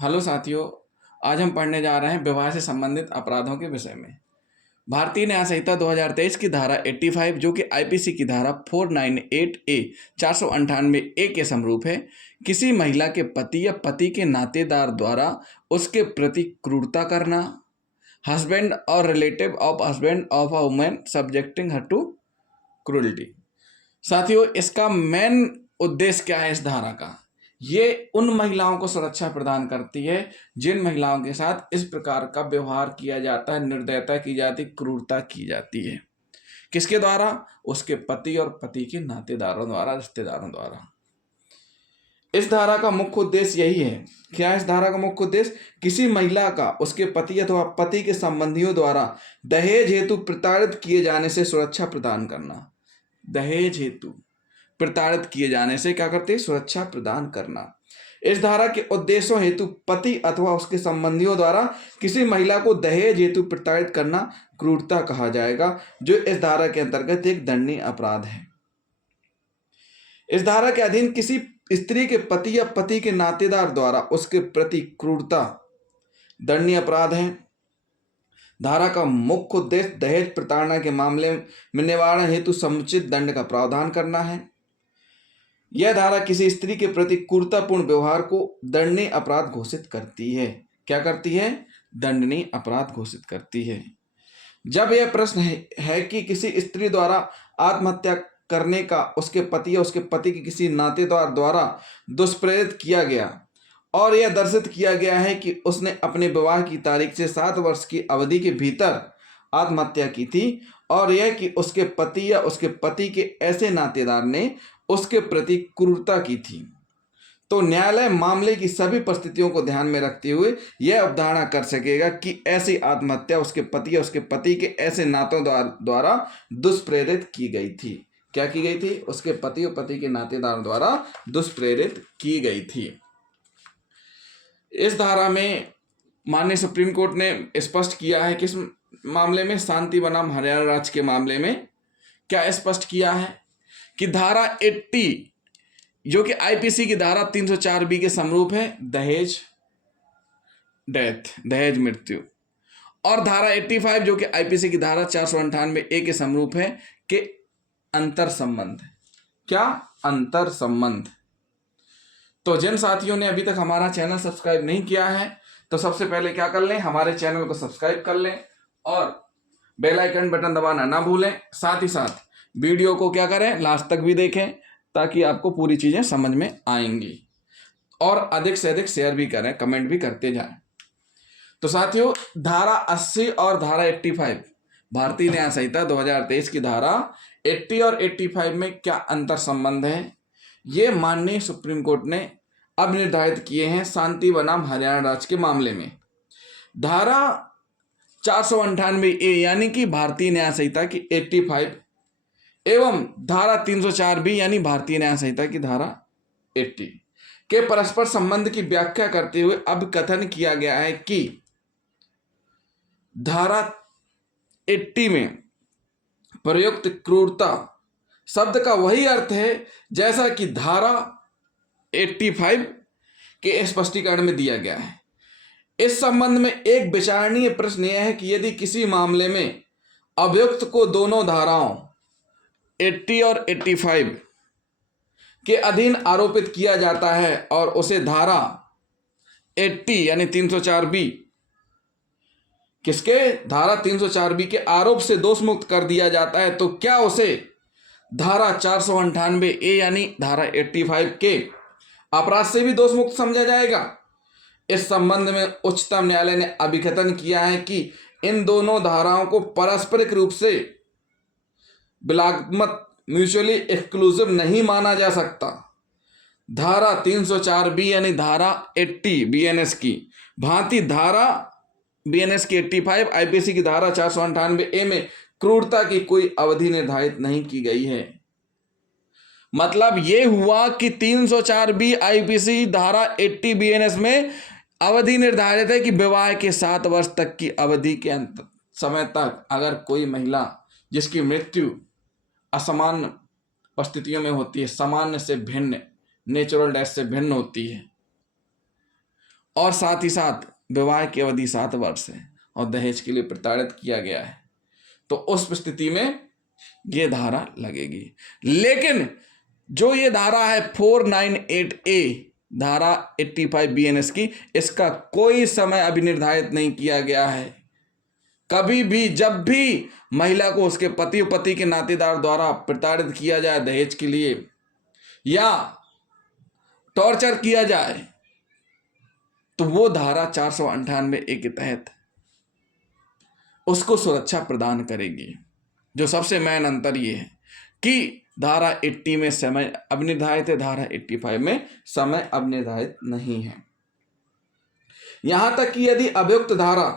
Hello साथियों। आज हम पढ़ने जा रहे हैं विवाह से संबंधित अपराधों के विषय में। भारतीय न्याय संहिता 2023 की धारा 85 जो कि आईपीसी की धारा 498 ए 498 ए के समरूप है, किसी महिला के पति या पति के नातेदार द्वारा उसके प्रति क्रूरता करना, हस्बैंड और relative of husband of a woman subjecting her to cruelty. साथियों, इसका मेन उद्देश्य क्या है? इस धारा का ये उन महिलाओं को सुरक्षा प्रदान करती है जिन महिलाओं के साथ इस प्रकार का व्यवहार किया जाता है, निर्दयता की जाती, क्रूरता की जाती है। किसके द्वारा? उसके पति और पति के नातेदारों द्वारा, रिश्तेदारों द्वारा। इस धारा का मुख्य उद्देश्य यही है। क्या इस धारा का मुख्य उद्देश्य? किसी महिला का उसके पति अथवा पति के संबंधियों द्वारा दहेज हेतु प्रताड़ित किए जाने से सुरक्षा प्रदान करना। दहेज हेतु प्रताड़ित किए जाने से क्या करते हैं? सुरक्षा प्रदान करना। इस धारा के उद्देश्यों हेतु पति अथवा उसके संबंधियों द्वारा किसी महिला को दहेज हेतु प्रताड़ित करना क्रूरता कहा जाएगा, जो इस धारा के अंतर्गत एक दंडनीय अपराध है। इस धारा के अधीन किसी स्त्री के पति या पति के नातेदार द्वारा उसके प्रति क्रूरता दंडनीय अपराध है। धारा का मुख्य उद्देश्य दहेज प्रताड़ना के मामले में निवारण हेतु समुचित दंड का प्रावधान करना है। यह धारा किसी स्त्री के प्रति क्रूरतापूर्ण व्यवहार को दंडनीय अपराध घोषित करती है। क्या करती है? दंडनीय अपराध घोषित करती है। जब यह प्रश्न है कि किसी स्त्री द्वारा आत्महत्या करने का उसके पति या उसके पति के किसी नातेदार द्वारा दुष्प्रेरित किया गया और यह दर्शित किया गया है कि उसने अपने विवाह की तारीख से 7 वर्ष की अवधि के भीतर आत्महत्या की थी, और यह कि उसके पति या उसके पति के ऐसे नातेदार ने उसके प्रति क्रूरता की थी, तो न्यायालय मामले की सभी परिस्थितियों को ध्यान में रखते हुए यह अवधारणा कर सकेगा कि ऐसी आत्महत्या उसके पति या उसके पति के ऐसे नातों द्वारा दुष्प्रेरित की गई थी। क्या की गई थी? उसके पति और पति के नातेदार द्वारा दुष्प्रेरित की गई थी। इस धारा में माननीय सुप्रीम कोर्ट ने स्पष्ट किया है, किस मामले में? शांति बनाम हरियाणा राज्य के मामले में क्या स्पष्ट किया है कि धारा 80 जो कि आईपीसी की धारा 304 बी के समरूप है, दहेज डेथ, दहेज मृत्यु, और धारा 85 जो कि आईपीसी की धारा 498 ए के समरूप है, कि अंतर संबंध। क्या? अंतर संबंध। तो जिन साथियों ने अभी तक हमारा चैनल सब्सक्राइब नहीं किया है, तो सबसे पहले क्या कर लें? हमारे चैनल को सब्सक्राइब कर लें और बेल आइकन बटन दबाना ना भूलें। साथ ही साथ वीडियो को क्या करें? लास्ट तक भी देखें, ताकि आपको पूरी चीजें समझ में आएंगी, और अधिक से अधिक शेयर भी करें, कमेंट भी करते जाएं। तो साथियों, धारा 80 और धारा 85 भारतीय न्याय संहिता 2023 की धारा 80 और 85 में क्या अंतर संबंध है, ये माननीय सुप्रीम कोर्ट ने अब निर्धारित किए हैं शांति बनाम हरियाणा राज्य के मामले में। धारा 498 ए यानी कि भारतीय न्याय संहिता की 85 एवं धारा 304 बी यानी भारतीय न्याय संहिता की धारा 80 के परस्पर संबंध की व्याख्या करते हुए अब कथन किया गया है कि धारा 80 में प्रयुक्त क्रूरता शब्द का वही अर्थ है जैसा कि धारा 85 के स्पष्टीकरण में दिया गया है। इस संबंध में एक विचारणीय प्रश्न यह है कि यदि किसी मामले में अभियुक्त को दोनों धाराओं 80 और 85 के अधीन आरोपित किया जाता है और उसे धारा 80 यानी 304 बी किसके? धारा 304 बी के आरोप से दोष मुक्त कर दिया जाता है, तो क्या उसे धारा 498 ए यानी धारा 85 के अपराध से भी दोष मुक्त समझा जाएगा? इस संबंध में उच्चतम न्यायालय ने अभिकथन किया है कि इन दोनों धाराओं को पारस्परिक रूप से विलात्मक, म्यूचुअली एक्सक्लूसिव नहीं माना जा सकता। धारा 304 बी यानी धारा 80 बीएनएस की भांति धारा बीएनएस की 85 आईपीसी की धारा 498 ए में क्रूरता की कोई अवधि निर्धारित नहीं की गई है। मतलब ये हुआ कि 304 बी आईपीसी धारा 80 बीएनएस में अवधि निर्धारित है कि विवाह के 7 वर्ष तक की अवधि के समय तक अगर कोई महिला जिसकी मृत्यु असामान्य परिस्थितियों में होती है, सामान्य से भिन्न, नेचुरल डेथ से भिन्न होती है, और साथ ही साथ विवाह की अवधि 7 वर्ष है और दहेज के लिए प्रताड़ित किया गया है, तो उस स्थिति में ये धारा लगेगी। लेकिन जो ये धारा है 498A धारा 85 BNS की, इसका कोई समय अभी निर्धारित नहीं किया गया है। कभी भी जब भी महिला को उसके पति के नातेदार द्वारा प्रताड़ित किया जाए दहेज के लिए या टॉर्चर किया जाए, तो वो धारा 498A के तहत उसको सुरक्षा प्रदान करेगी। जो सबसे मेन अंतर ये है कि धारा 80 में समय अब निर्धारित है, धारा 85 में समय अब निर्धारित नहीं है। यहां तक कि यदि अभियुक्त धारा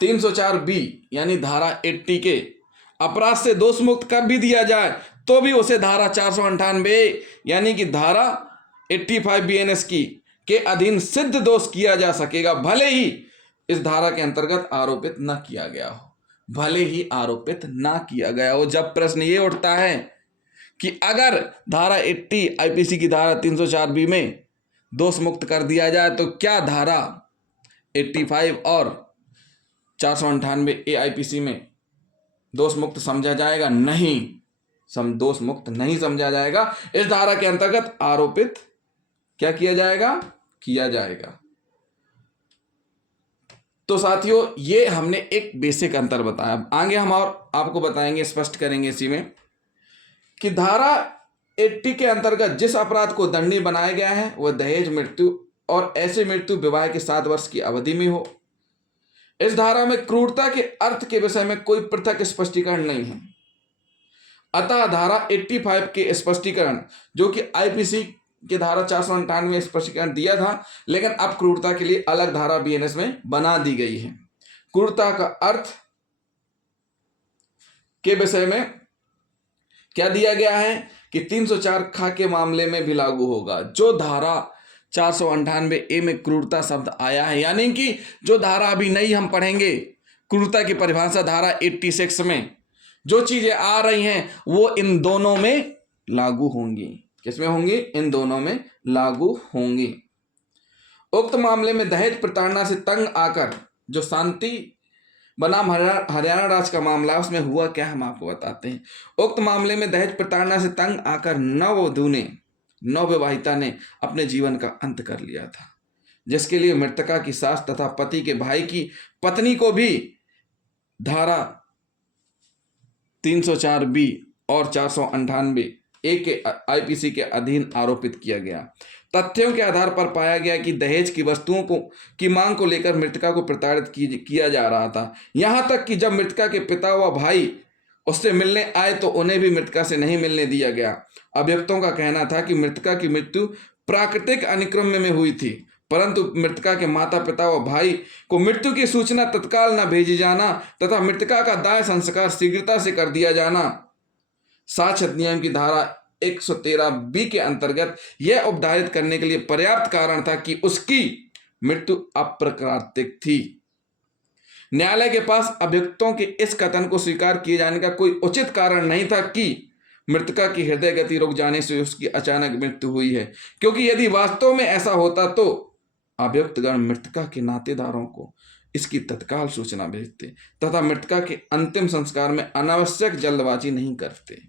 304B यानी धारा 80 के अपराध से दोष मुक्त कर भी दिया जाए तो भी उसे धारा 498A यानी कि धारा 85 BNS की के अधीन सिद्ध दोष किया जा सकेगा, भले ही इस धारा के अंतर्गत आरोपित न किया गया हो, भले ही आरोपित ना किया गया हो। जब प्रश्न ये उठता है कि अगर धारा 80 IPC की धारा 304B में दोष मुक्त कर दिया जाए तो क्या धारा 85 और 498A IPC में दोष मुक्त समझा जाएगा? नहीं, दोष मुक्त नहीं समझा जाएगा। इस धारा के अंतर्गत आरोपित क्या किया जाएगा। तो साथियों, ये हमने एक बेसिक अंतर बताया। आगे हम और आपको बताएंगे, स्पष्ट करेंगे इसी में कि धारा 80 के अंतर्गत जिस अपराध को दंडनीय बनाया गया है वह दहेज मृत्यु और ऐसे मृत्यु विवाह के 7 वर्ष की अवधि में हो। इस धारा में क्रूरता के अर्थ के विषय में कोई पृथक स्पष्टीकरण नहीं है। अतः धारा 85 के स्पष्टीकरण जो कि IPC के धारा 498 में स्पष्टीकरण दिया था, लेकिन अब क्रूरता के लिए अलग धारा BNS में बना दी गई है। क्रूरता का अर्थ के विषय में क्या दिया गया है कि 304 खा के मामले में भी लागू होगा। जो धारा 498A में क्रूरता शब्द आया है, यानी कि जो धारा अभी नहीं हम पढ़ेंगे, क्रूरता की परिभाषा धारा 86 में जो चीजें आ रही हैं वो इन दोनों में लागू होंगी। किसमें होंगी? इन दोनों में लागू होंगी। उक्त मामले में दहेज प्रताड़ना से तंग आकर जो शांति बनाम हरियाणा राज्य का मामला है उसमें हुआ क्या, हम आपको बताते हैं। उक्त मामले में दहेज प्रताड़ना से तंग आकर नवविवाहिता ने अपने जीवन का अंत कर लिया था, जिसके लिए मृतका की सास तथा पति के भाई की पत्नी को भी धारा 304B और 498A के IPC के अधीन आरोपित किया गया। तथ्यों के आधार पर पाया गया कि दहेज की वस्तुओं की मांग को लेकर मृतका को प्रताड़ित किया जा रहा था। यहां तक कि जब मृतका के पिता व भाई उससे मिलने आए तो उन्हें भी मृतका से नहीं मिलने दिया गया। अभियुक्तों का कहना था कि मृतका की मृत्यु प्राकृतिक अनुक्रम में हुई थी, परंतु मृतका के माता पिता व भाई को मृत्यु की सूचना तत्काल न भेजी जाना तथा मृतका का दाह संस्कार शीघ्रता से कर दिया जाना साक्ष्य अधिनियम की धारा 113B के अंतर्गत यह उपधारित करने के लिए पर्याप्त कारण था कि उसकी मृत्यु अप्राकृतिक थी। न्यायालय के पास अभियुक्तों के इस कथन को स्वीकार किए जाने का कोई उचित कारण नहीं था कि मृतका की हृदय गति रुक जाने से उसकी अचानक मृत्यु हुई है, क्योंकि यदि वास्तव में ऐसा होता तो अभियुक्तगण मृतका के नातेदारों को इसकी तत्काल सूचना भेजते तथा मृतका के अंतिम संस्कार में अनावश्यक जल्दबाजी नहीं करते।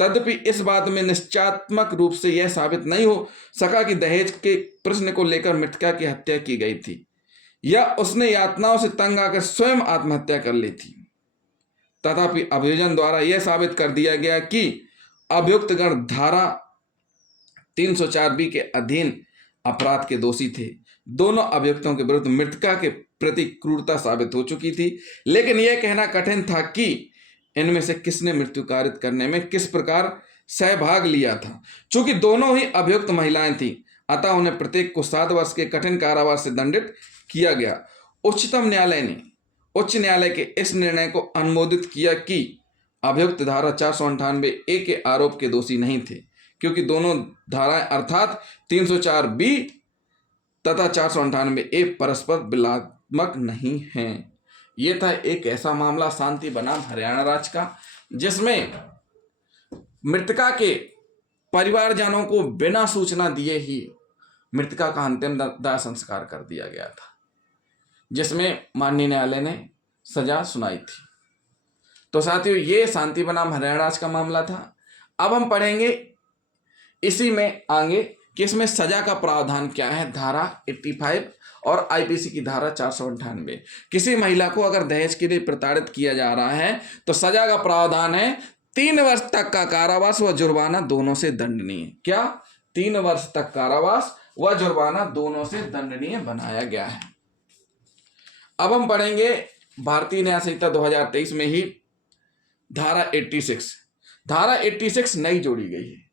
तदपि इस बात में निश्चयात्मक रूप से यह साबित नहीं हो सका कि दहेज के प्रश्न को लेकर मृतका की हत्या की गई थी या उसने यातनाओं से तंग आकर स्वयं आत्महत्या कर ली थी। तथापि अभियोजन द्वारा यह साबित कर दिया गया कि अभियुक्तगण धारा 304B के अधीन अपराध के दोषी थे। दोनों अभियुक्तों के विरुद्ध मृतका के प्रति क्रूरता साबित हो चुकी थी, लेकिन यह कहना कठिन था कि इनमें से किसने मृत्यु कारित करने में किस प्रकार सहभाग लिया था। चूंकि दोनों ही अभियुक्त महिलाएं थीं, अतः उन्हें प्रत्येक को 7 वर्ष के कठिन कारावास से दंडित किया गया। उच्चतम न्यायालय ने उच्च न्यायालय के इस निर्णय को अनुमोदित किया कि अभियुक्त धारा 498A के आरोप के दोषी नहीं थे, क्योंकि दोनों धाराएं अर्थात 304B तथा 498A परस्पर विलात्मक नहीं हैं। यह था एक ऐसा मामला शांति बनाम हरियाणा राज्य का, जिसमें मृतका के परिवारजनों को बिना सूचना दिए ही मृतका का अंतिम दाह संस्कार कर दिया गया था, जिसमें माननीय न्यायालय ने सजा सुनाई थी। तो साथियों, ये शांति बनाम हरियाणा का मामला था। अब हम पढ़ेंगे इसी में आगे कि इसमें सजा का प्रावधान क्या है। धारा 85 और आईपीसी की धारा 498। किसी महिला को अगर दहेज के लिए प्रताड़ित किया जा रहा है तो सजा का प्रावधान है 3 वर्ष तक का कारावास व जुर्माना दोनों से दंडनीय। क्या? 3 वर्ष तक कारावास व जुर्माना दोनों से दंडनीय बनाया गया है। अब हम पढ़ेंगे भारतीय न्याय संहिता 2023 में ही धारा 86। धारा 86 नई जोड़ी गई है।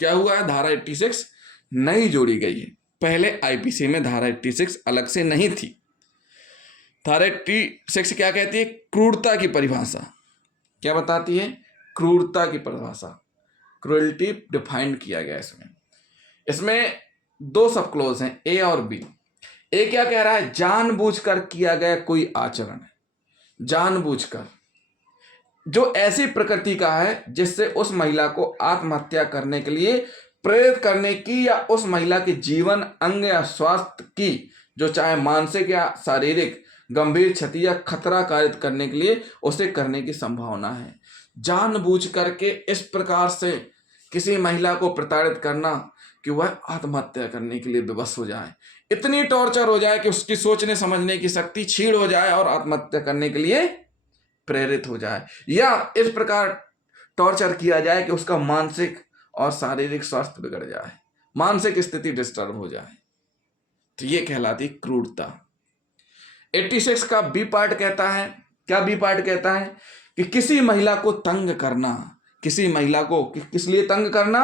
क्या हुआ है? धारा 86 नई जोड़ी गई है। पहले आईपीसी में धारा 86 अलग से नहीं थी। धारा 86 क्या कहती है? क्रूरता की परिभाषा। क्या बताती है? क्रूरता की परिभाषा, क्रूरल्टी डिफाइंड किया गया इसमें 2 सब क्लोज हैं, ए और बी। ए क्या कह रहा है? जानबूझकर किया गया कोई आचरण, जानबूझकर जो ऐसी प्रकृति का है जिससे उस महिला को आत्महत्या करने के लिए प्रेरित करने की या उस महिला के जीवन, अंग या स्वास्थ्य की जो चाहे मानसिक या शारीरिक गंभीर क्षति या खतरा कारित करने के लिए उसे करने की संभावना है। जानबूझ करके इस प्रकार से किसी महिला को प्रताड़ित करना कि वह आत्महत्या करने के लिए विवश हो जाए, इतनी टॉर्चर हो जाए कि उसकी सोचने समझने की शक्ति छीड़ हो जाए और आत्महत्या करने के लिए प्रेरित हो जाए, या इस प्रकार टॉर्चर किया जाए कि उसका मानसिक और शारीरिक स्वास्थ्य बिगड़ जाए, मानसिक स्थिति डिस्टर्ब हो जाए, तो ये कहलाती क्रूरता। 86 का बी पार्ट कहता है, क्या बी पार्ट कहता है? कि किसी महिला को तंग करना, किसी महिला को किस लिए तंग करना?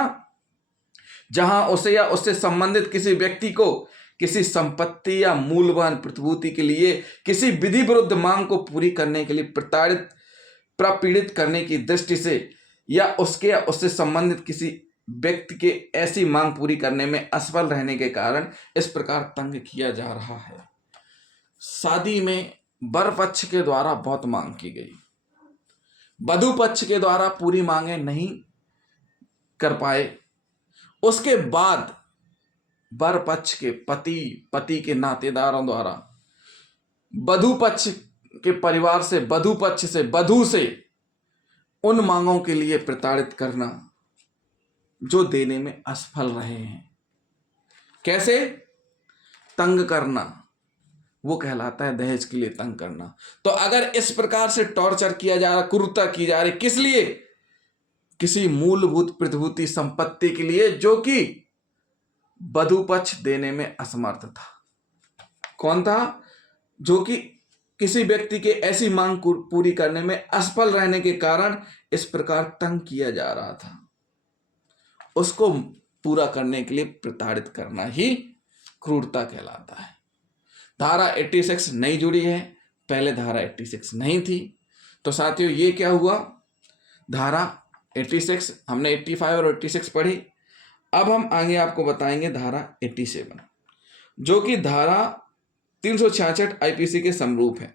जहां उसे या उससे संबंधित किसी व्यक्ति को किसी संपत्ति या मूल्यवान प्रतिभूति के लिए किसी विधि विरुद्ध मांग को पूरी करने के लिए प्रपीड़ित करने की दृष्टि से या उसके या उससे संबंधित किसी व्यक्ति के ऐसी मांग पूरी करने में असफल रहने के कारण इस प्रकार तंग किया जा रहा है। शादी में वर पक्ष के द्वारा बहुत मांग की गई, वधू पक्ष के द्वारा पूरी मांगे नहीं कर पाए, उसके बाद वर पक्ष के पति के नातेदारों द्वारा वधू पक्ष के परिवार से, वधू पक्ष से, वधू से उन मांगों के लिए प्रताड़ित करना जो देने में असफल रहे हैं। कैसे? तंग करना, वो कहलाता है दहेज के लिए तंग करना। तो अगर इस प्रकार से टॉर्चर किया जा रहा, क्रूरता की जा रही, किस लिए? किसी मूलभूत प्रतिभूति संपत्ति के लिए जो कि वधू पक्ष देने में असमर्थ था। कौन था? जो कि किसी व्यक्ति के ऐसी मांग को पूरी करने में असफल रहने के कारण इस प्रकार तंग किया जा रहा था, उसको पूरा करने के लिए प्रताड़ित करना ही क्रूरता कहलाता है। धारा 86 नई जुड़ी है, पहले धारा 86 नहीं थी। तो साथियों, ये क्या हुआ? धारा 86 हमने 85 और 86 पढ़ी। अब हम आगे आपको बताएंगे धारा 87, जो कि धारा 366 आईपीसी के समरूप है।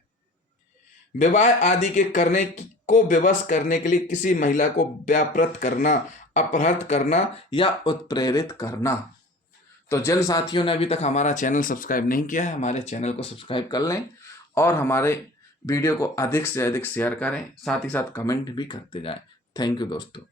विवाह आदि के करने को विवश करने के लिए किसी महिला को व्यापृत करना, अपहृत करना या उत्प्रेरित करना। तो जिन साथियों ने अभी तक हमारा चैनल सब्सक्राइब नहीं किया है, हमारे चैनल को सब्सक्राइब कर लें और हमारे वीडियो को अधिक से अधिक शेयर करें, साथ ही साथ कमेंट भी करते जाएं। थैंक यू दोस्तों।